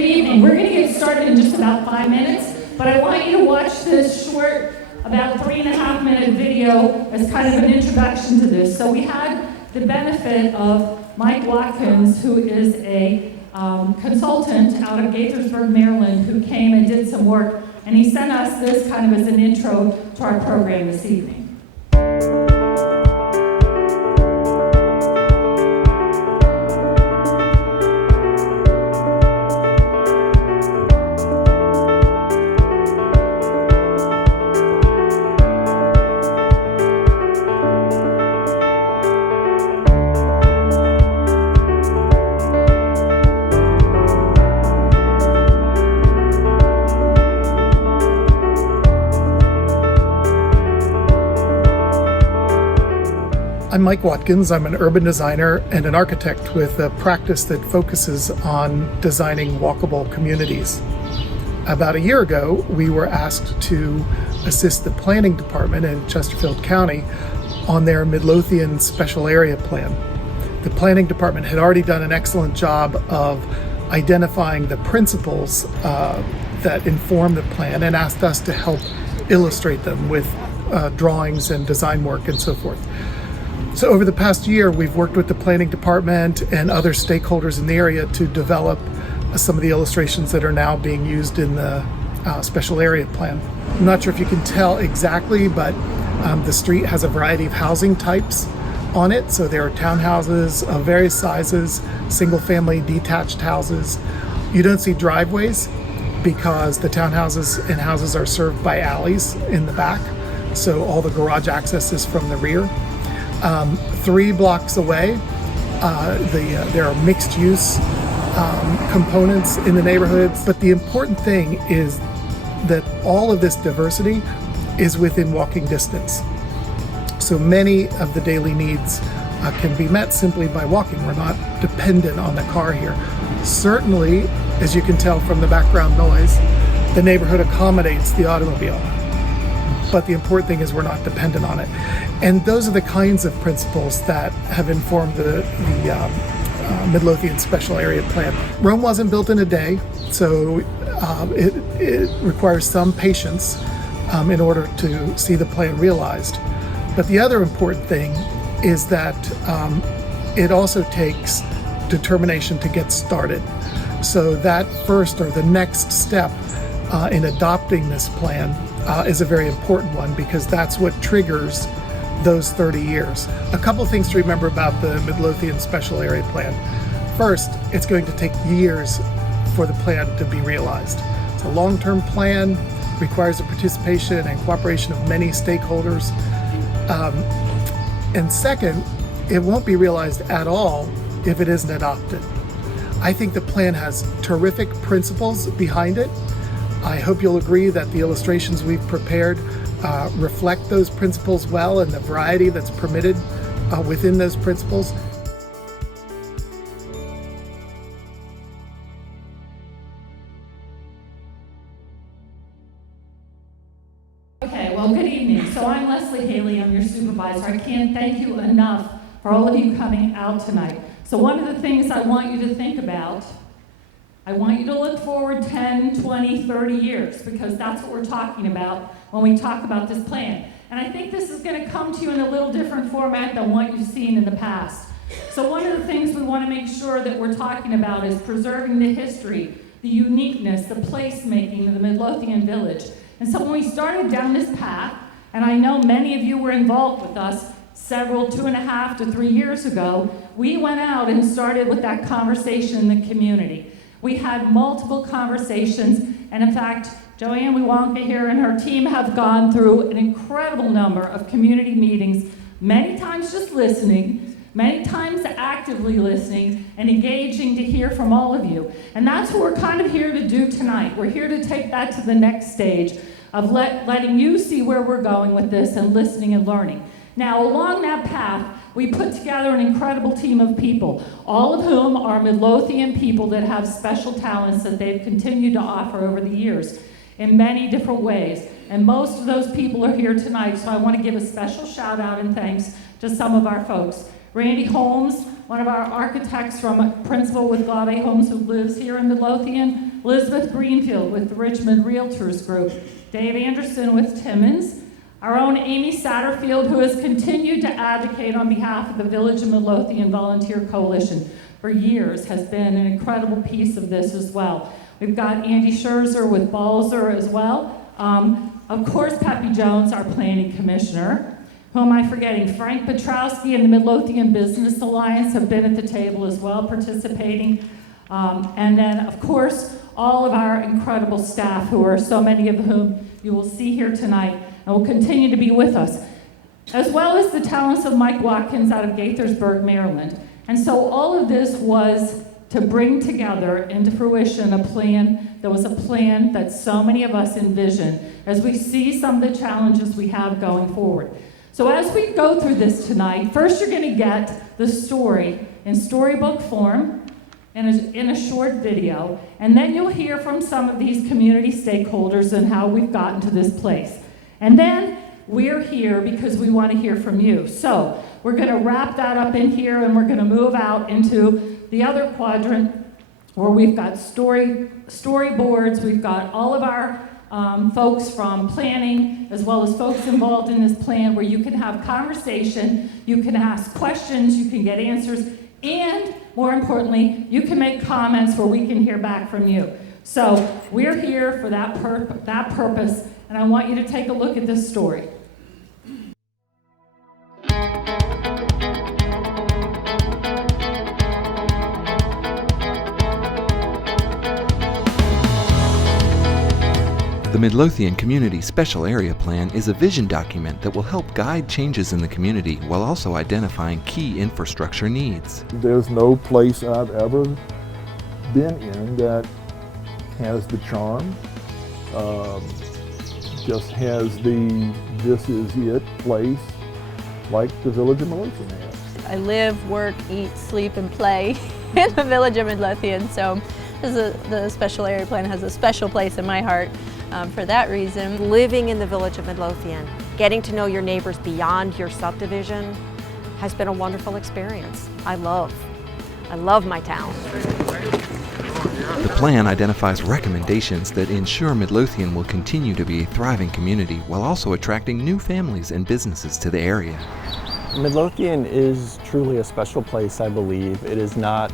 Good evening. We're going to get started in just about 5 minutes, but I want you to watch this short, about 3.5 minute video as kind of an introduction to this. So we had the benefit of Mike Watkins, who is a consultant out of Gaithersburg, Maryland, who came and did some work, and he sent us this kind of as an intro to our program this evening. I'm Mike Watkins. I'm an urban designer and an architect with a practice that focuses on designing walkable communities. About a year ago, we were asked to assist the planning department in Chesterfield County on their Midlothian special area plan. The planning department had already done an excellent job of identifying the principles that inform the plan and asked us to help illustrate them with drawings and design work and so forth. So over the past year, we've worked with the planning department and other stakeholders in the area to develop some of the illustrations that are now being used in the special area plan. I'm not sure if you can tell exactly, but the street has a variety of housing types on it. So there are townhouses of various sizes, single-family detached houses. You don't see driveways because the townhouses and houses are served by alleys in the back. So all the garage access is from the rear. 3 blocks away, there are mixed-use components in the neighborhoods, but the important thing is that all of this diversity is within walking distance. So many of the daily needs can be met simply by walking. We're not dependent on the car here. Certainly, as you can tell from the background noise, the neighborhood accommodates the automobile. But the important thing is we're not dependent on it. And those are the kinds of principles that have informed the Midlothian Special Area Plan. Rome wasn't built in a day, so it requires some patience in order to see the plan realized. But the other important thing is that it also takes determination to get started. So that first or the next step in adopting this plan is a very important one because that's what triggers those 30 years. A couple of things to remember about the Midlothian Special Area Plan. First, it's going to take years for the plan to be realized. It's a long-term plan, requires the participation and cooperation of many stakeholders. And second, it won't be realized at all if it isn't adopted. I think the plan has terrific principles behind it. I hope you'll agree that the illustrations we've prepared reflect those principles well and the variety that's permitted within those principles. Okay, well, good evening. So I'm Leslie Haley, I'm your supervisor. I can't thank you enough for all of you coming out tonight. So one of the things I want you to think about, I want you to look forward 10, 20, 30 years, because that's what we're talking about when we talk about this plan. And I think this is going to come to you in a little different format than what you've seen in the past. So one of the things we want to make sure that we're talking about is preserving the history, the uniqueness, the placemaking of the Midlothian village. And so when we started down this path, and I know many of you were involved with us several, 2.5 to 3 years ago, we went out and started with that conversation in the community. We had multiple conversations, and in fact, Joanne Wiewonka here and her team have gone through an incredible number of community meetings, many times just listening, many times actively listening and engaging to hear from all of you. And that's what we're kind of here to do tonight. We're here to take that to the next stage of letting you see where we're going with this and listening and learning. Now, along that path, we put together an incredible team of people, all of whom are Midlothian people that have special talents that they've continued to offer over the years in many different ways. And most of those people are here tonight, so I want to give a special shout out and thanks to some of our folks. Randy Holmes, one of our architects from principal with Glave Homes who lives here in Midlothian. Elizabeth Greenfield with the Richmond Realtors Group, Dave Anderson with Timmons, our own Amy Satterfield, who has continued to advocate on behalf of the Village of Midlothian Volunteer Coalition for years, has been an incredible piece of this as well. We've got Andy Scherzer with Balzer as well. Of course, Peppy Jones, our planning commissioner. Who am I forgetting? Frank Petrowski and the Midlothian Business Alliance have been at the table as well, participating. And then, of course, all of our incredible staff, who are so many of whom you will see here tonight and will continue to be with us, as well as the talents of Mike Watkins out of Gaithersburg, Maryland. And so all of this was to bring together into fruition a plan that was a plan that so many of us envision as we see some of the challenges we have going forward. So as we go through this tonight, first you're going to get the story in storybook form and in a short video, and then you'll hear from some of these community stakeholders and how we've gotten to this place. And then we're here because we want to hear from you. So we're going to wrap that up in here, and we're going to move out into the other quadrant where we've got storyboards, we've got all of our folks from planning, as well as folks involved in this plan, where you can have conversation, you can ask questions, you can get answers, and more importantly, you can make comments where we can hear back from you. So we're here for that purpose, and I want you to take a look at this story. The Midlothian Community Special Area Plan is a vision document that will help guide changes in the community while also identifying key infrastructure needs. There's no place I've ever been in that has the charm, just has the this is it place like the Village of Midlothian has. I live, work, eat, sleep, and play in the Village of Midlothian, so the Special Area Plan has a special place in my heart. For that reason, living in the Village of Midlothian, getting to know your neighbors beyond your subdivision has been a wonderful experience. I love my town. The plan identifies recommendations that ensure Midlothian will continue to be a thriving community while also attracting new families and businesses to the area. Midlothian is truly a special place, I believe. It is not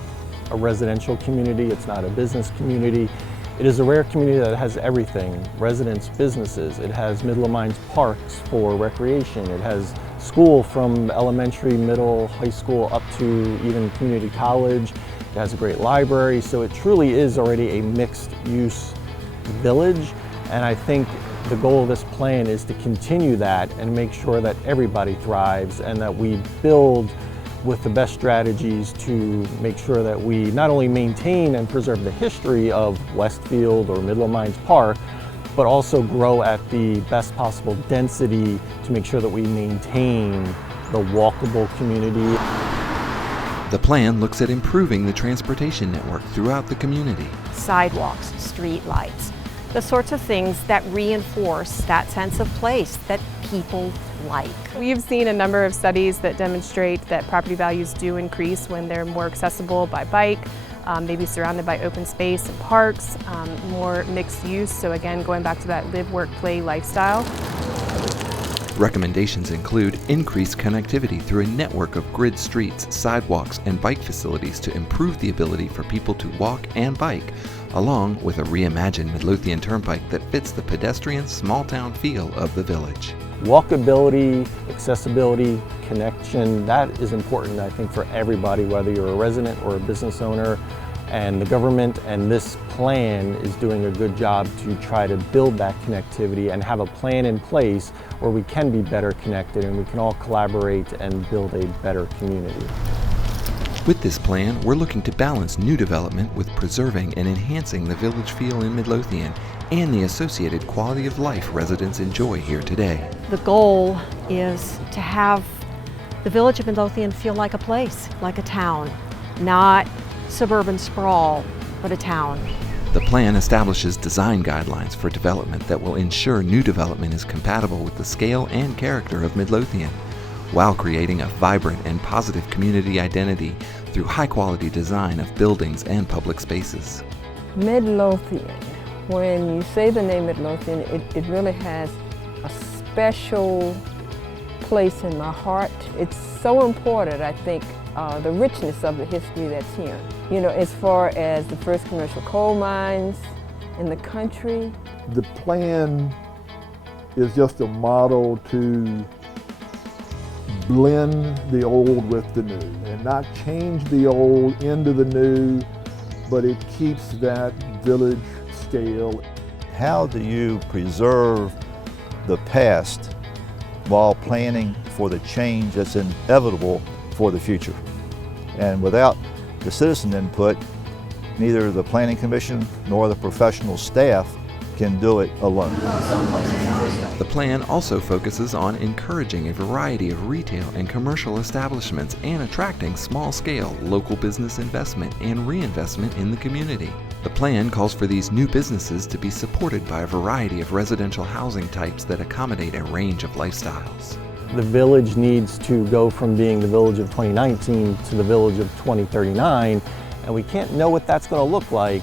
a residential community, it's not a business community. It is a rare community that has everything, residents, businesses. It has Midland Mines parks for recreation. It has school from elementary, middle, high school, up to even community college. It has a great library, so it truly is already a mixed-use village. And I think the goal of this plan is to continue that and make sure that everybody thrives and that we build with the best strategies to make sure that we not only maintain and preserve the history of Westfield or Midland Mines Park, but also grow at the best possible density to make sure that we maintain the walkable community. The plan looks at improving the transportation network throughout the community. Sidewalks, street lights, the sorts of things that reinforce that sense of place that people like. we've seen a number of studies that demonstrate that property values do increase when they're more accessible by bike, maybe surrounded by open space and parks, more mixed use. So again, going back to that live, work, play lifestyle. Recommendations include increased connectivity through a network of grid streets, sidewalks, and bike facilities to improve the ability for people to walk and bike, along with a reimagined Midlothian Turnpike that fits the pedestrian small-town feel of the village. Walkability, accessibility, connection, that is important, I think, for everybody, whether you're a resident or a business owner. And the government and this plan is doing a good job to try to build that connectivity and have a plan in place where we can be better connected and we can all collaborate and build a better community. With this plan, we're looking to balance new development with preserving and enhancing the village feel in Midlothian and the associated quality of life residents enjoy here today. The goal is to have the village of Midlothian feel like a place, like a town, not suburban sprawl, but a town. The plan establishes design guidelines for development that will ensure new development is compatible with the scale and character of Midlothian, while creating a vibrant and positive community identity through high-quality design of buildings and public spaces. Midlothian. When you say the name Midlothian, it really has a special place in my heart. It's so important, I think, the richness of the history that's here. You know, as far as the first commercial coal mines in the country. The plan is just a model to blend the old with the new and not change the old into the new, but it keeps that village scale. How do you preserve the past while planning for the change that's inevitable for the future? And without the citizen input, neither the Planning Commission nor the professional staff can do it alone. The plan also focuses on encouraging a variety of retail and commercial establishments and attracting small-scale local business investment and reinvestment in the community. The plan calls for these new businesses to be supported by a variety of residential housing types that accommodate a range of lifestyles. The village needs to go from being the village of 2019 to the village of 2039, and we can't know what that's going to look like,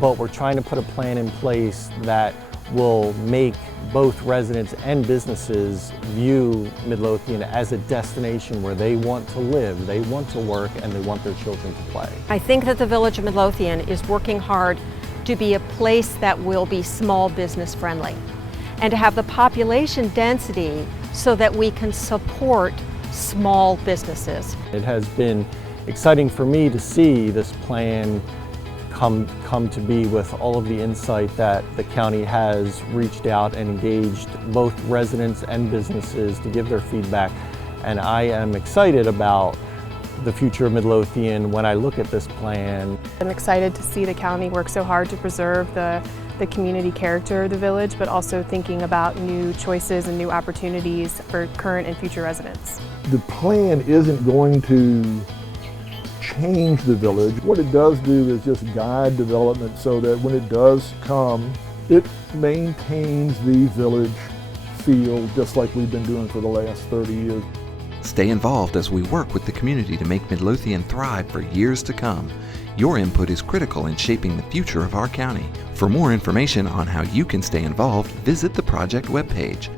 but we're trying to put a plan in place that will make both residents and businesses view Midlothian as a destination where they want to live, they want to work, and they want their children to play. I think that the Village of Midlothian is working hard to be a place that will be small business friendly and to have the population density so that we can support small businesses. It has been exciting for me to see this plan come to be with all of the insight that the county has reached out and engaged both residents and businesses to give their feedback. And I am excited about the future of Midlothian when I look at this plan. I'm excited to see the county work so hard to preserve the community character of the village, but also thinking about new choices and new opportunities for current and future residents. The plan isn't going to change the village. What it does do is just guide development so that when it does come, it maintains the village feel just like we've been doing for the last 30 years. Stay involved as we work with the community to make Midlothian thrive for years to come. Your input is critical in shaping the future of our county. For more information on how you can stay involved, visit the project webpage.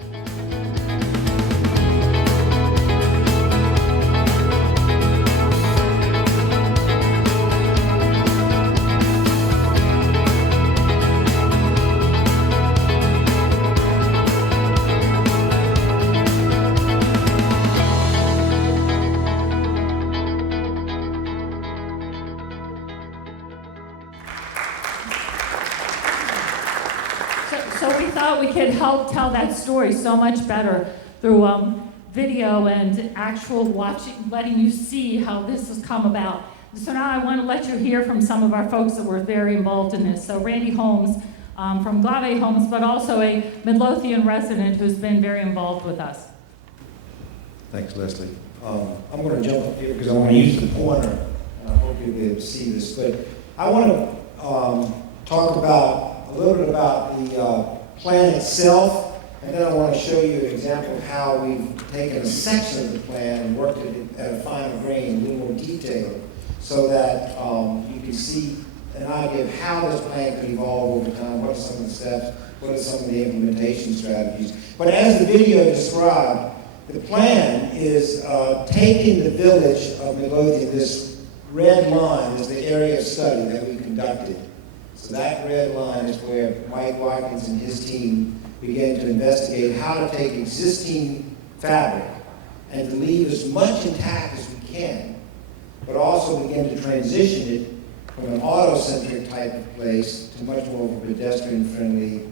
So we thought we could help tell that story so much better through video and actual watching, letting you see how this has come about. So now I want to let you hear from some of our folks that were very involved in this. So Randy Holmes from Glave Homes, but also a Midlothian resident who's been very involved with us. Thanks, Leslie. I'm going to jump up here because I want to use the pointer, and I hope you'll be able to see this. But I want to talk about a little bit about the plan itself, and then I want to show you an example of how we've taken a section of the plan and worked it at a finer grain, a little more detail, so that you can see an idea of how this plan could evolve over time, what are some of the steps, what are some of the implementation strategies. But as the video described, the plan is taking the village of Midlothian, this red line is the area of study that we conducted. So that red line is where Mike Watkins and his team began to investigate how to take existing fabric and to leave as much intact as we can, but also begin to transition it from an auto-centric type of place to much more of a pedestrian-friendly,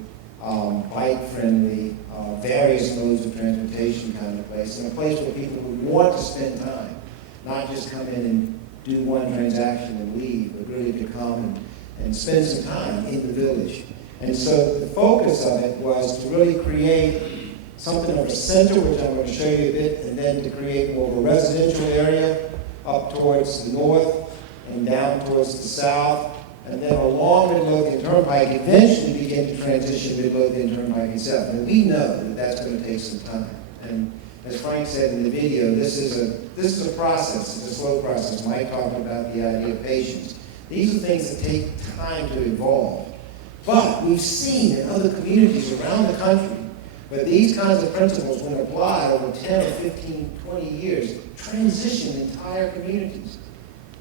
bike-friendly, various modes of transportation kind of place, and a place where people would want to spend time, not just come in and do one transaction and leave, but really to come and spend some time in the village. And so the focus of it was to really create something of a center, which I'm going to show you a bit, and then to create more of a residential area up towards the north and down towards the south, and then along Midlothian Turnpike, eventually begin to transition Midlothian Turnpike itself. And we know that that's going to take some time. And as Frank said in the video, this is a process. It's a slow process. Mike talked about the idea of patience. These are things that take time to evolve. But we've seen in other communities around the country where these kinds of principles, when applied over 10 or 15, 20 years, transition entire communities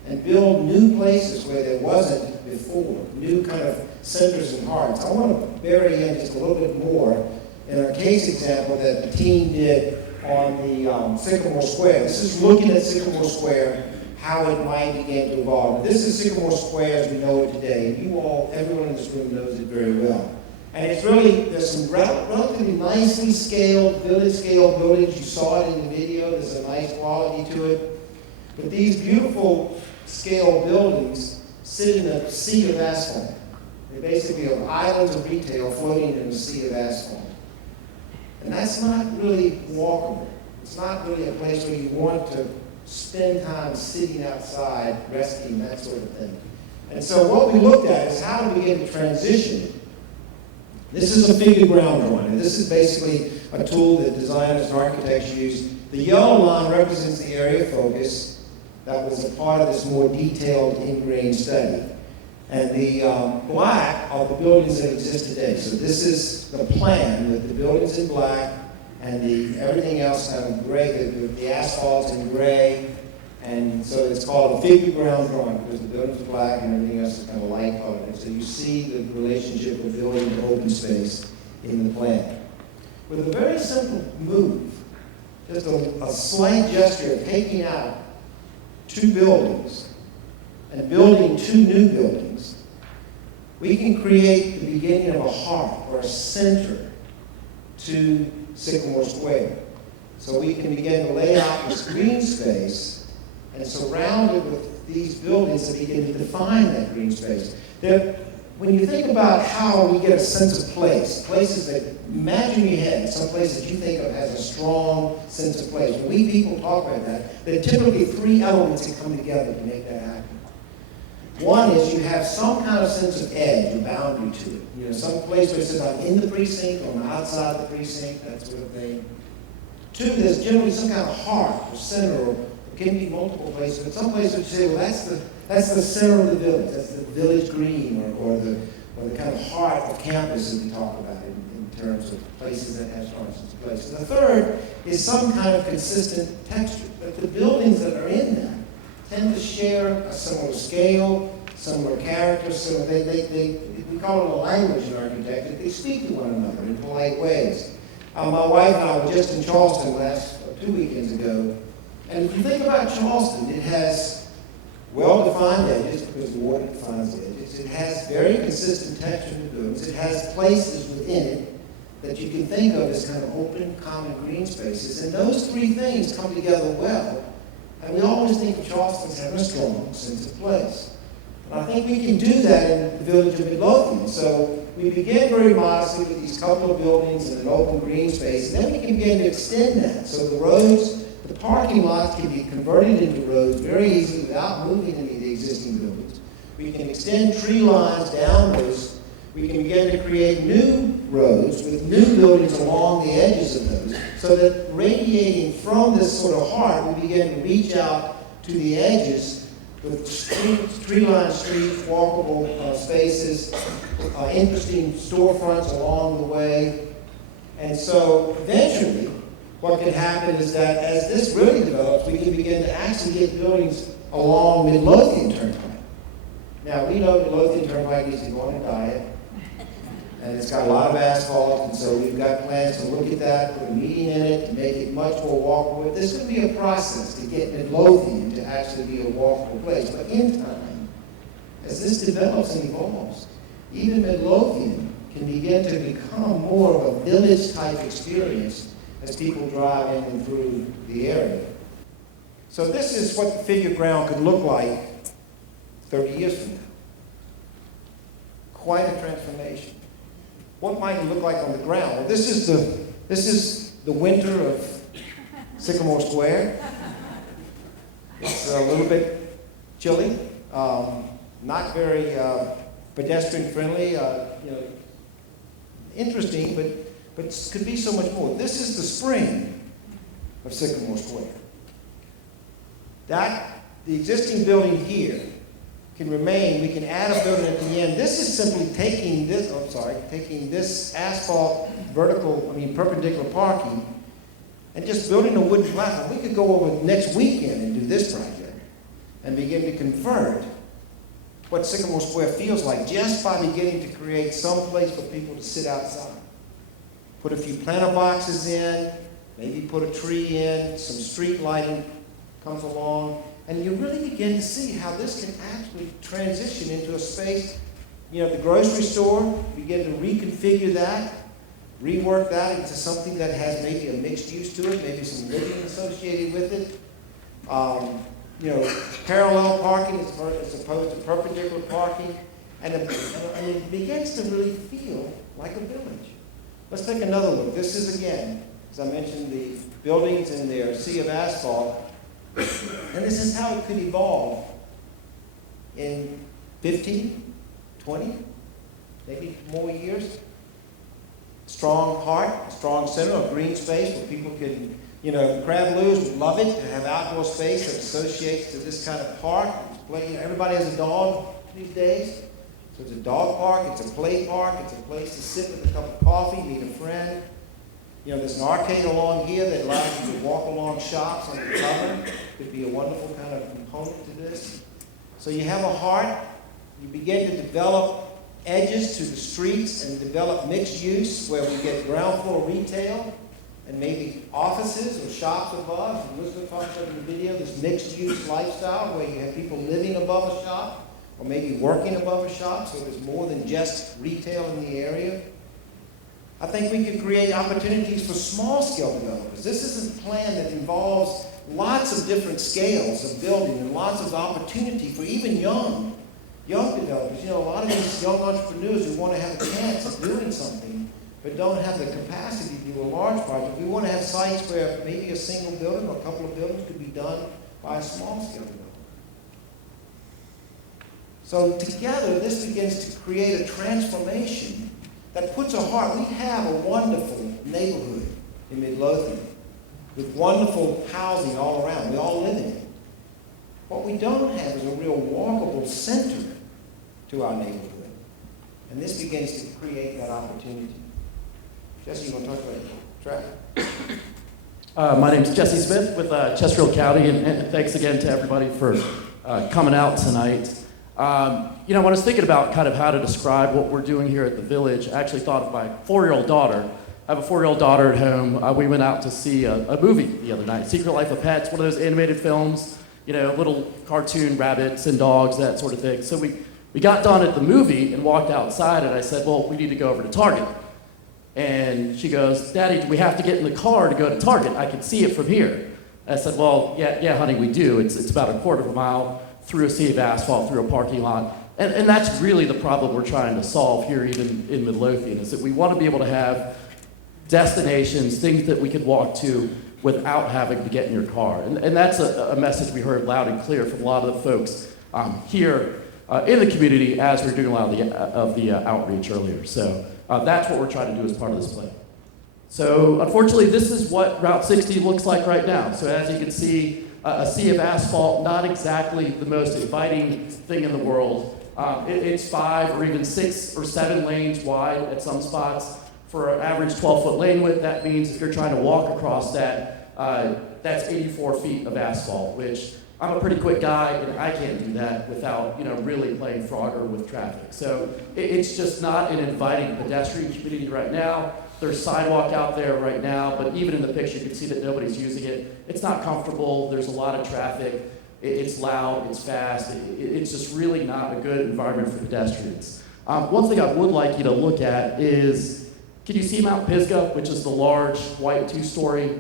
and build new places where there wasn't before, new kind of centers and hearts. I want to bury in just a little bit more in a case example that the team did on the Sycamore Square. This is looking at Sycamore Square, how it might begin to evolve. This is Sycamore Square as we know it today. And you all, everyone in this room knows it very well. And it's really, there's some relatively nicely scaled, village scale buildings. You saw it in the video. There's a nice quality to it. But these beautiful scale buildings sit in a sea of asphalt. They basically are islands of retail floating in a sea of asphalt. And that's not really walkable. It's not really a place where you want to spend time sitting outside, resting, that sort of thing. And so what we looked at is how do we get a transition. This is a figure ground drawing, and this is basically a tool that designers and architects use. The yellow line represents the area of focus that was a part of this more detailed in-grain study. And the black are the buildings that exist today. So this is the plan with the buildings in black and everything else kind of gray, the asphalt's in gray. And so it's called a figure ground drawing because the buildings are black and everything else is kind of light colored. And so you see the relationship of building to open space in the plan. With a very simple move, just a slight gesture of taking out 2 buildings and building 2 new buildings, we can create the beginning of a heart or a center to Sycamore Square. So we can begin to lay out this green space and surround it with these buildings that begin to define that green space. When you think about how we get a sense of place, places that, imagine in your head, some place that you think of has a strong sense of place. When we people talk about that, there are typically 3 elements that come together to make that happen. One is you have some kind of sense of edge or boundary to it. You know, some place where it says I'm in the precinct or I'm outside the precinct, that sort of thing. 2, there's generally some kind of heart or center, or it can be multiple places, but some places you say, well, that's the center of the village. That's the village green or the kind of heart of campus that we talk about in terms of places that have strong sense of place. And the 3rd is some kind of consistent texture. But the buildings that are in that tend to share a similar scale, similar character, so we call it a language in architecture. They speak to one another in polite ways. My wife and I were just in Charleston 2 weekends ago, and if you think about Charleston, it has well-defined edges because the water defines the edges. It has very consistent texture in the buildings. It has places within it that you can think of as kind of open, common green spaces, and those 3 things come together well. And we always think of Charleston as having a strong sense of place. And I think we can do that in the village of Midlothian. So we begin very modestly with these couple of buildings and an open green space, and then we can begin to extend that. So the roads, the parking lots can be converted into roads very easily without moving any of the existing buildings. We can extend tree lines down those. We can begin to create new roads with new buildings along the edges of those, so that radiating from this sort of heart, we begin to reach out to the edges with tree-lined streets, walkable spaces, interesting storefronts along the way. And so eventually, what can happen is that as this really develops, we can begin to actually get buildings along Midlothian Turnpike. Now, we know Midlothian Turnpike needs to go on a diet, and it's got a lot of asphalt, and so we've got plans to look at that, put a median in it, to make it much more walkable. This could be a process to get Midlothian to actually be a walkable place. But in time, as this develops and evolves, even Midlothian can begin to become more of a village-type experience as people drive in and through the area. So this is what the figure ground could look like 30 years from now. Quite a transformation. What might it look like on the ground? Well, this is the winter of Sycamore Square. It's a little bit chilly, not very pedestrian friendly. Interesting, but could be so much more. This is the spring of Sycamore Square. The existing building here can remain. We can add a building at the end. This is simply taking this, taking this asphalt perpendicular parking and just building a wooden platform. We could go over next weekend and do this project and begin to convert what Sycamore Square feels like just by beginning to create some place for people to sit outside. Put a few planter boxes in, maybe put a tree in, some street lighting comes along, and you really begin to see how this can actually transition into a space. The grocery store, begin to reconfigure that, rework that into something that has maybe a mixed use to it, maybe some living associated with it. Parallel parking as opposed to perpendicular parking, and it begins to really feel like a village. Let's take another look. This is, again, as I mentioned, the buildings in their sea of asphalt, and this is how it could evolve in 15, 20, maybe more years. Strong heart, a strong center, a green space where people can, crab loos would love it to have outdoor space that associates to this kind of park. Everybody has a dog these days. So it's a dog park, it's a play park, it's a place to sit with a cup of coffee, meet a friend. There's an arcade along here that allows you to walk along shops on the cover. Could be a wonderful kind of component to this. So you have a heart, you begin to develop edges to the streets and develop mixed use where we get ground floor retail and maybe offices or shops above. And Elizabeth talked about in the video, this mixed use lifestyle where you have people living above a shop or maybe working above a shop, so there's more than just retail in the area. I think we could create opportunities for small-scale developers. This is a plan that involves lots of different scales of building and lots of opportunity for even young developers. A lot of these young entrepreneurs who want to have a chance at doing something but don't have the capacity to do a large project. We want to have sites where maybe a single building or a couple of buildings could be done by a small-scale developer. So together, this begins to create a transformation that puts a heart. We have a wonderful neighborhood in Midlothian with wonderful housing all around. We all live in it. What we don't have is a real walkable center to our neighborhood. And this begins to create that opportunity. Jesse, you want to talk about traffic? My name's Jesse Smith with Chesterfield County, and thanks again to everybody for coming out tonight. When I was thinking about kind of how to describe what we're doing here at the Village, I actually thought of my 4-year-old daughter. I have a 4-year-old daughter at home. We went out to see a movie the other night, Secret Life of Pets, one of those animated films, little cartoon rabbits and dogs, that sort of thing. So we got done at the movie and walked outside, and I said, well, we need to go over to Target. And she goes, Daddy, do we have to get in the car to go to Target? I can see it from here. I said, well, yeah, honey, we do. It's about a quarter of a mile through a sea of asphalt, through a parking lot. And that's really the problem we're trying to solve here even in Midlothian, is that we want to be able to have destinations, things that we could walk to without having to get in your car. And that's a message we heard loud and clear from a lot of the folks here in the community as we were doing a lot of the outreach earlier. So that's what we're trying to do as part of this plan. So unfortunately, this is what Route 60 looks like right now. So as you can see, a sea of asphalt, not exactly the most inviting thing in the world. It's 5 or even 6 or 7 lanes wide at some spots. For an average 12-foot lane width, that means if you're trying to walk across that, that's 84 feet of asphalt, which I'm a pretty quick guy, and I can't do that without really playing Frogger with traffic. So it's just not an inviting pedestrian community right now. There's sidewalk out there right now, but even in the picture, you can see that nobody's using it. It's not comfortable. There's a lot of traffic. It's loud. It's fast. It's just really not a good environment for pedestrians. One thing I would like you to look at is, can you see Mount Pisgah, which is the large white 2-story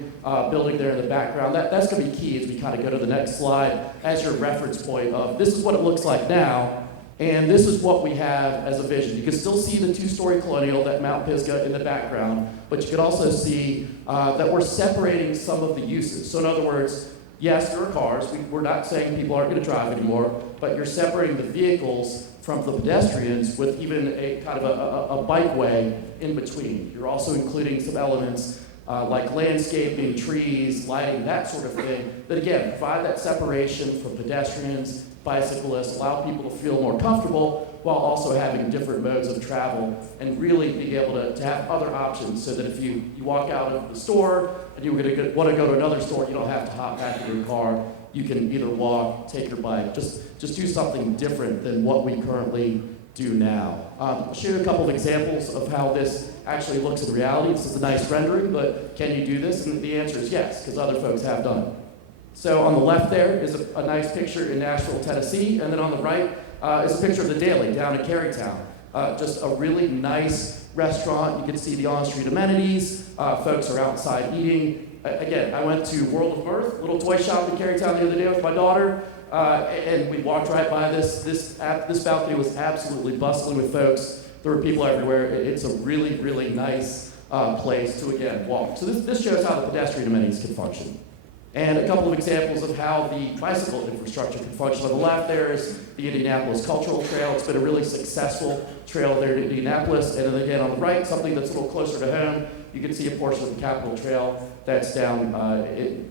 building there in the background? That's going to be key as we kind of go to the next slide as your reference point of this is what it looks like now. And this is what we have as a vision. You can still see the 2-story colonial, that Mount Pisgah in the background, but you can also see that we're separating some of the uses. So in other words, yes, there are cars. We're not saying people aren't going to drive anymore, but you're separating the vehicles from the pedestrians with even a kind of a bikeway in between. You're also including some elements like landscaping, trees, lighting, that sort of thing, that again, provide that separation from pedestrians bicyclists, allow people to feel more comfortable while also having different modes of travel and really being able to have other options so that if you walk out of the store and you want to go to another store, you don't have to hop back in your car. You can either walk, take your bike, just do something different than what we currently do now. I'll show you a couple of examples of how this actually looks in reality. This is a nice rendering, but can you do this? And the answer is yes, because other folks have done it. So on the left there is a nice picture in Nashville, Tennessee, and then on the right is a picture of the Daily down in Carytown. Just a really nice restaurant. You can see the on-street amenities. Folks are outside eating. Again, I went to World of Mirth, little toy shop in Carytown the other day with my daughter, and we walked right by this balcony was absolutely bustling with folks. There were people everywhere. It's a really, really nice place to, again, walk. So this shows how the pedestrian amenities can function. And a couple of examples of how the bicycle infrastructure can function. On the left there is the Indianapolis Cultural Trail. It's been a really successful trail there in Indianapolis. And then again on the right, something that's a little closer to home, you can see a portion of the Capitol Trail that's down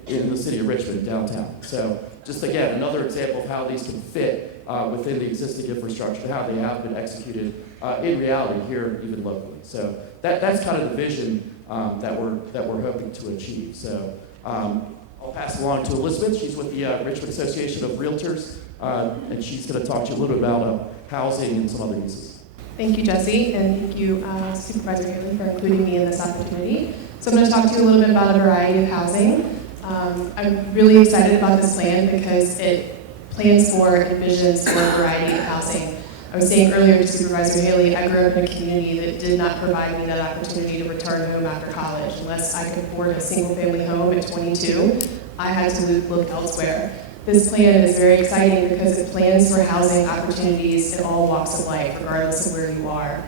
in the city of Richmond, downtown. So just again, another example of how these can fit within the existing infrastructure and how they have been executed in reality here, even locally. So that's kind of the vision that we're hoping to achieve. So I'll pass it along to Elizabeth. She's with the Richmond Association of Realtors, and she's going to talk to you a little bit about housing and some other uses. Thank you, Jesse, and thank you, Supervisor Haley, for including me in this opportunity. So I'm going to talk to you a little bit about a variety of housing. I'm really excited about this plan because it plans for and envisions for a variety of housing. I was saying earlier to Supervisor Haley, I grew up in a community that did not provide me that opportunity to return home after college. Unless I could afford a single-family home at 22, I had to look elsewhere. This plan is very exciting because it plans for housing opportunities in all walks of life, regardless of where you are.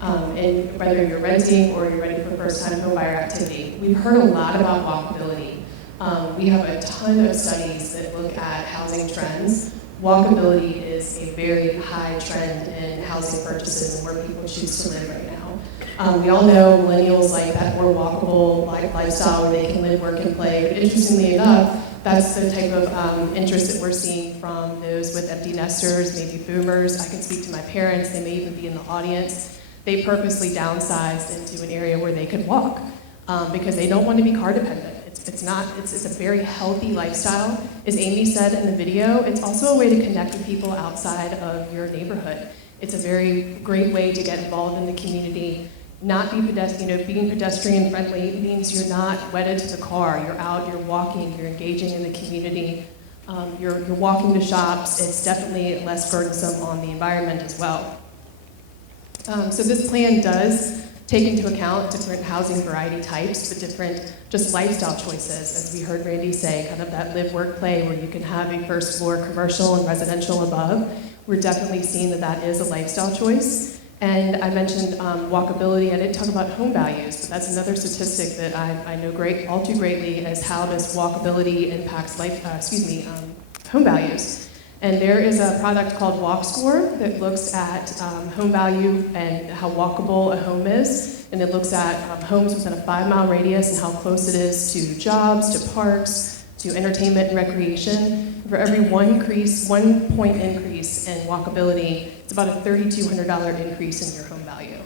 And whether you're renting or you're ready for first-time homebuyer activity. We've heard a lot about walkability. We have a ton of studies that look at housing trends. Walkability is a very high trend in housing purchases and where people choose to live right now. We all know millennials like that more walkable lifestyle where they can live, work, and play. But interestingly enough, that's the type of interest that we're seeing from those with empty nesters, maybe boomers. I can speak to my parents. They may even be in the audience. They purposely downsized into an area where they could walk because they don't want to be car dependent. It's a very healthy lifestyle. As Amy said in the video, it's also a way to connect with people outside of your neighborhood. It's a very great way to get involved in the community. Not be being pedestrian friendly means you're not wedded to the car. You're out, you're walking, you're engaging in the community. You're walking to shops. It's definitely less burdensome on the environment as well. So this plan does take into account different housing variety types, but different just lifestyle choices, as we heard Randy say, kind of that live, work, play, where you can have a first floor commercial and residential above. We're definitely seeing that that is a lifestyle choice. And I mentioned walkability. I didn't talk about home values, but that's another statistic that I know all too greatly as how this walkability impacts home values. And there is a product called WalkScore that looks at home value and how walkable a home is. And it looks at homes within a 5-mile radius and how close it is to jobs, to parks, to entertainment and recreation. For every 1 point increase in walkability, it's about a $3,200 increase in your home value.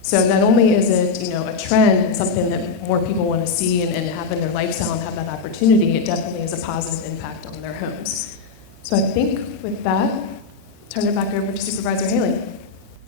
So not only is it a trend, something that more people want to see and have in their lifestyle and have that opportunity, it definitely has a positive impact on their homes. So I think with that, turn it back over to Supervisor Haley.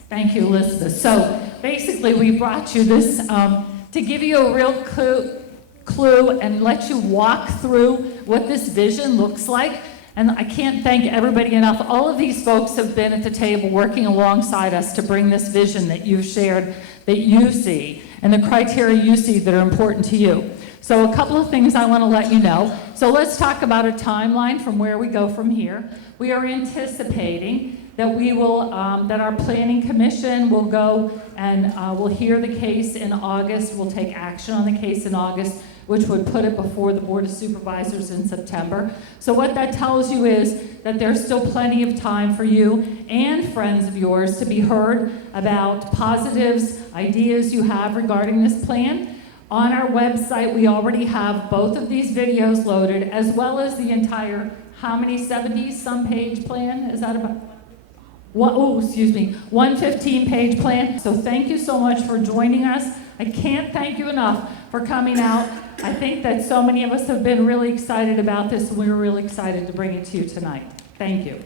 Thank you, Elizabeth. So basically, we brought you this to give you a real clue and let you walk through what this vision looks like. And I can't thank everybody enough. All of these folks have been at the table working alongside us to bring this vision that you've shared, that you see, and the criteria you see that are important to you. So a couple of things I want to let you know. So let's talk about a timeline from where we go from here. We are anticipating that we will, that our planning commission will go and will hear the case in August. We'll take action on the case in August, which would put it before the Board of Supervisors in September. So what that tells you is that there's still plenty of time for you and friends of yours to be heard about positives, ideas you have regarding this plan. On our website, we already have both of these videos loaded, as well as the entire how many 70-some page plan? Is that about? 115-page plan. So thank you so much for joining us. I can't thank you enough for coming out. I think that so many of us have been really excited about this, and we were really excited to bring it to you tonight. Thank you.